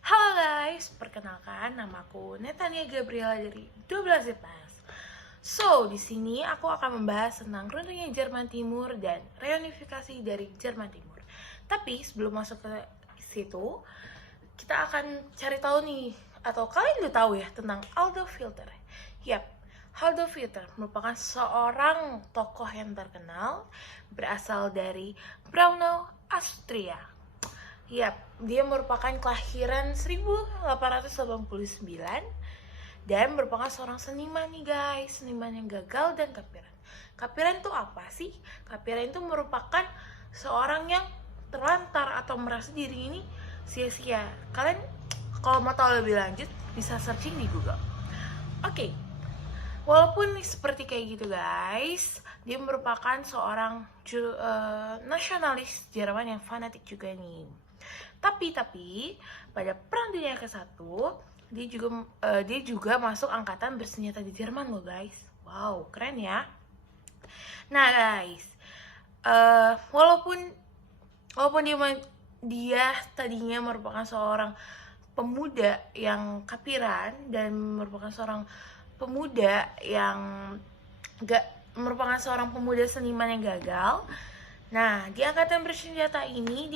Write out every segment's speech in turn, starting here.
Halo guys, perkenalkan namaku Netania Gabriela dari 12 Zipmas. Di sini aku akan membahas tentang runtuhnya Jerman Timur dan reunifikasi dari Jerman Timur. Tapi sebelum masuk ke situ, kita akan cari tahu nih, atau kalian udah tahu ya tentang Adolf Hitler. Yap, Adolf Hitler merupakan seorang tokoh yang terkenal berasal dari Braunau, Austria. Yap, dia merupakan kelahiran 1889 dan merupakan seorang seniman nih guys, seniman yang gagal dan kapiran. Kapiran itu apa sih? Kapiran itu merupakan seorang yang terlantar atau merasa diri ini sia-sia. Kalian kalau mau tahu lebih lanjut bisa searching di Google. Oke. Walaupun seperti kayak gitu guys, dia merupakan seorang nasionalis Jerman yang fanatik juga nih. Tapi pada Perang Dunia ke-1 dia juga masuk angkatan bersenjata di Jerman loh guys. Wow, keren ya. Nah guys, walaupun dia tadinya merupakan seorang pemuda yang kapiran dan merupakan seorang pemuda pemuda seniman yang gagal. Nah, di angkatan bersenjata ini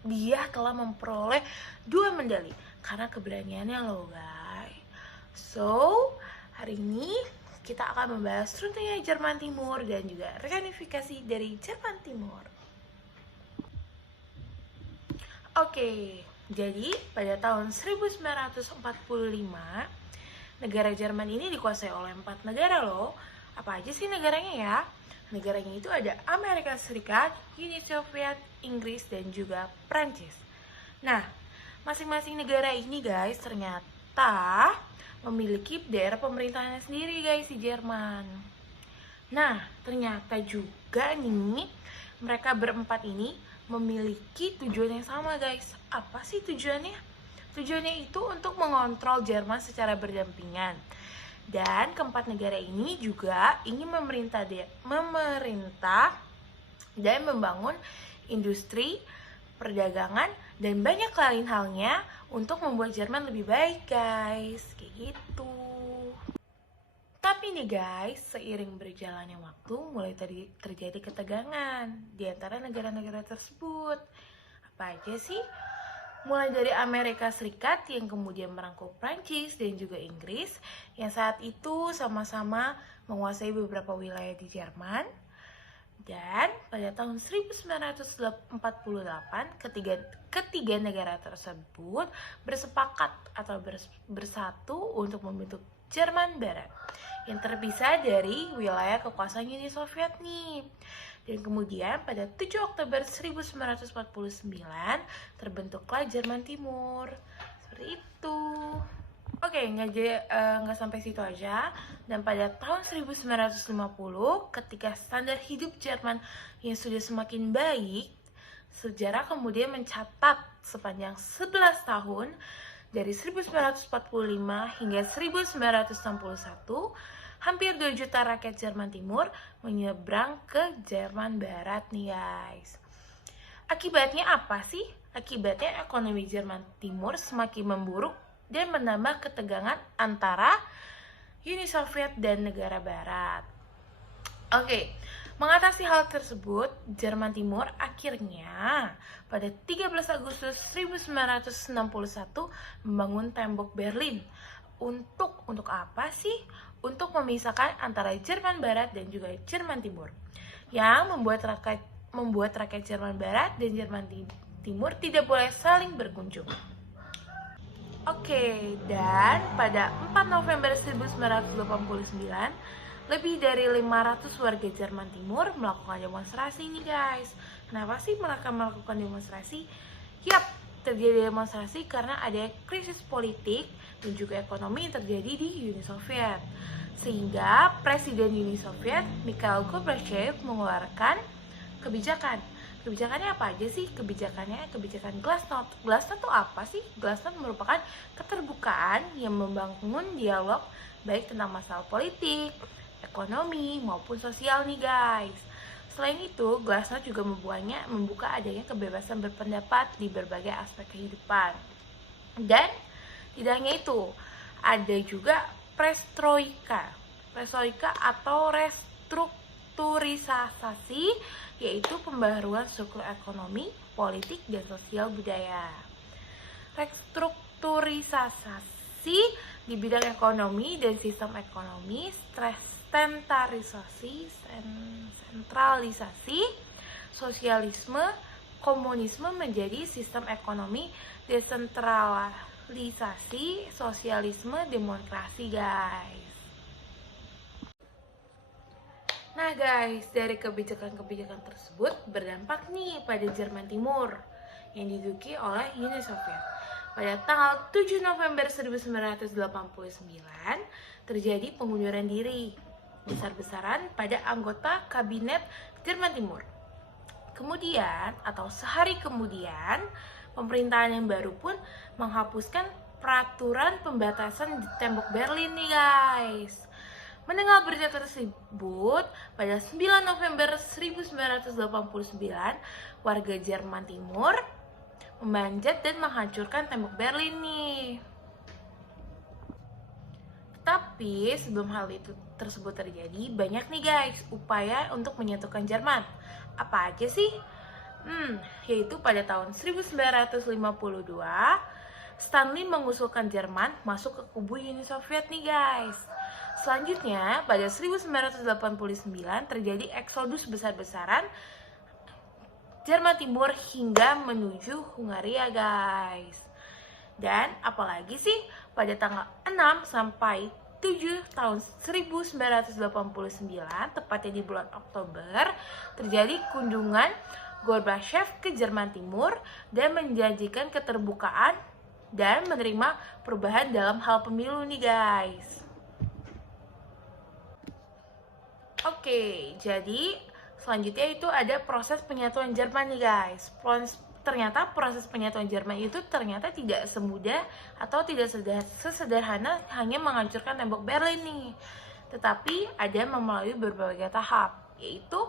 dia telah memperoleh 2 medali karena keberaniannya loh guys. Hari ini kita akan membahas runtuhnya Jerman Timur dan juga reunifikasi dari Jerman Timur. Oke, jadi pada tahun 1945 negara Jerman ini dikuasai oleh 4 negara loh. Apa aja sih negaranya ya? Negaranya itu ada Amerika Serikat, Uni Soviet, Inggris, dan juga Prancis. Nah, masing-masing negara ini guys ternyata memiliki daerah pemerintahannya sendiri guys di Jerman. Nah, ternyata juga nih mereka berempat ini memiliki tujuan yang sama guys. Apa sih tujuannya? Tujuannya itu untuk mengontrol Jerman secara berdampingan. Dan keempat negara ini juga ingin memerintah dan membangun industri, perdagangan, dan banyak lain halnya untuk membuat Jerman lebih baik guys. Kayak gitu. Tapi nih guys, seiring berjalannya waktu mulai terjadi ketegangan di antara negara-negara tersebut. Apa aja sih? Mulai dari Amerika Serikat yang kemudian merangkul Prancis dan juga Inggris yang saat itu sama-sama menguasai beberapa wilayah di Jerman. Dan pada tahun 1948 ketiga negara tersebut bersepakat atau bersatu untuk membentuk Jerman Barat yang terpisah dari wilayah kekuasaan Uni Soviet nih. Dan kemudian pada 7 Oktober 1949 terbentuklah Jerman Timur. Seperti itu. Oke, nggak sampai situ aja. Dan pada tahun 1950 ketika standar hidup Jerman yang sudah semakin baik, sejarah kemudian mencatat sepanjang 11 tahun dari 1945 hingga 1961 hampir 2 juta rakyat Jerman Timur menyeberang ke Jerman Barat nih guys. Akibatnya apa sih? Akibatnya ekonomi Jerman Timur semakin memburuk dan menambah ketegangan antara Uni Soviet dan negara Barat. Oke, mengatasi hal tersebut, Jerman Timur akhirnya pada 13 Agustus 1961 membangun tembok Berlin. Untuk apa sih? Untuk memisahkan antara Jerman Barat dan juga Jerman Timur, yang membuat rakyat Jerman Barat dan Jerman Timur tidak boleh saling berkunjung. Oke, dan pada 4 November 1989 lebih dari 500 warga Jerman Timur melakukan demonstrasi nih guys. Kenapa sih mereka melakukan demonstrasi? Yap, terjadi demonstrasi karena ada krisis politik dan juga ekonomi yang terjadi di Uni Soviet. Sehingga Presiden Uni Soviet, Mikhail Gorbachev, mengeluarkan kebijakan. Kebijakannya apa aja sih? Kebijakan Glasnost. Glasnost itu apa sih? Glasnost merupakan keterbukaan yang membangun dialog baik tentang masalah politik, ekonomi, maupun sosial nih guys. Selain itu, Glasnost juga membuka adanya kebebasan berpendapat di berbagai aspek kehidupan. Dan tidak hanya itu, ada juga perestroika. Perestroika atau restrukturisasi, yaitu pembaharuan struktur ekonomi, politik, dan sosial budaya. Restrukturisasi di bidang ekonomi dan sistem ekonomi, sentralisasi, sosialisme, komunisme menjadi sistem ekonomi, desentralisasi, sosialisme, demokrasi, guys. Nah guys, dari kebijakan-kebijakan tersebut berdampak nih pada Jerman Timur yang diduduki oleh Uni Soviet. Pada tanggal 7 November 1989 terjadi pengunduran diri besar-besaran pada anggota kabinet Jerman Timur. Kemudian atau sehari kemudian, pemerintahan yang baru pun menghapuskan peraturan pembatasan di tembok Berlin nih guys. Mendengar berita tersebut, pada 9 November 1989, warga Jerman Timur memanjat dan menghancurkan tembok Berlin nih. Tapi sebelum hal itu tersebut terjadi, banyak nih guys upaya untuk menyatukan Jerman. Apa aja sih? Yaitu pada tahun 1952, Stalin mengusulkan Jerman masuk ke kubu Uni Soviet nih guys. Selanjutnya, pada 1989 terjadi eksodus besar-besaran Jerman Timur hingga menuju Hungaria guys. Dan apalagi sih, pada tanggal 6 sampai 7 tahun 1989, tepatnya di bulan Oktober, terjadi kunjungan Gorbachev ke Jerman Timur dan menjanjikan keterbukaan dan menerima perubahan dalam hal pemilu nih guys. Oke, jadi selanjutnya itu ada proses penyatuan Jerman nih guys. Ternyata proses penyatuan Jerman itu ternyata tidak semudah atau tidak sesederhana hanya menghancurkan tembok Berlin nih. Tetapi ada melalui berbagai tahap, yaitu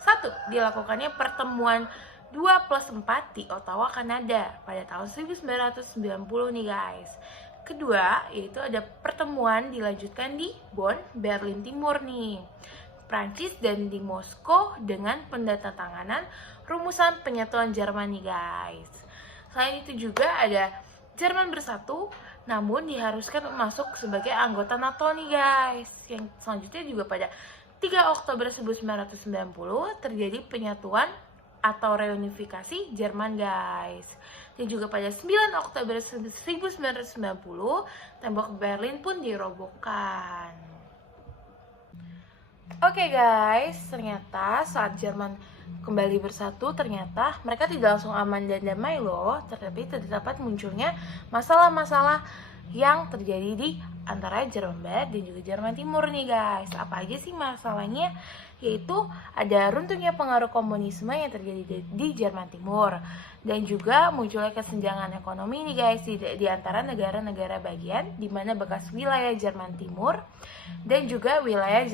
1. Dilakukannya pertemuan 2+4 di Ottawa, Kanada pada tahun 1990 nih guys. Kedua, yaitu ada pertemuan dilanjutkan di Bonn, Berlin Timur nih, Prancis, dan di Moskow dengan pendatanganan rumusan penyatuan Jerman nih guys. Selain itu juga ada Jerman bersatu, namun diharuskan masuk sebagai anggota NATO nih guys. Yang selanjutnya juga pada 3 Oktober 1990 terjadi penyatuan atau reunifikasi Jerman guys. Dan juga pada 9 Oktober 1990 tembok Berlin pun dirobohkan. Oke guys, ternyata saat Jerman kembali bersatu, ternyata mereka tidak langsung aman dan damai loh, tetapi terdapat munculnya masalah-masalah yang terjadi di antara Jerman Barat dan juga Jerman Timur nih guys. Apa aja sih masalahnya? Yaitu ada runtuhnya pengaruh komunisme yang terjadi di Jerman Timur, dan juga munculnya kesenjangan ekonomi nih guys di antara negara-negara bagian di mana bekas wilayah Jerman Timur dan juga wilayah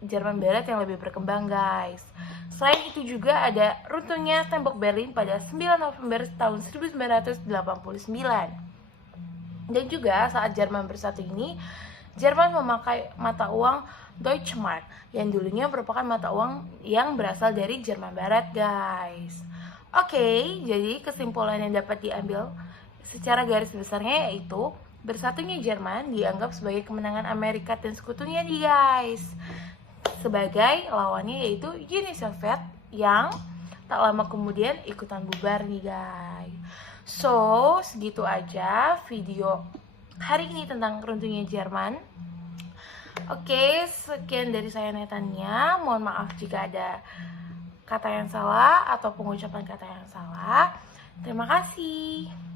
Jerman Barat yang lebih berkembang guys. Selain itu juga ada runtuhnya tembok Berlin pada 9 November tahun 1989. Dan juga saat Jerman bersatu ini, Jerman memakai mata uang Deutsche Mark yang dulunya merupakan mata uang yang berasal dari Jerman Barat guys. Oke, jadi kesimpulan yang dapat diambil secara garis besarnya yaitu bersatunya Jerman dianggap sebagai kemenangan Amerika dan sekutunya nih guys. Sebagai lawannya yaitu Uni Soviet yang tak lama kemudian ikutan bubar nih guys. So, segitu aja video hari ini tentang runtuhnya Jerman. Oke, sekian dari saya Netanya. Mohon maaf jika ada kata yang salah atau pengucapan kata yang salah. Terima kasih.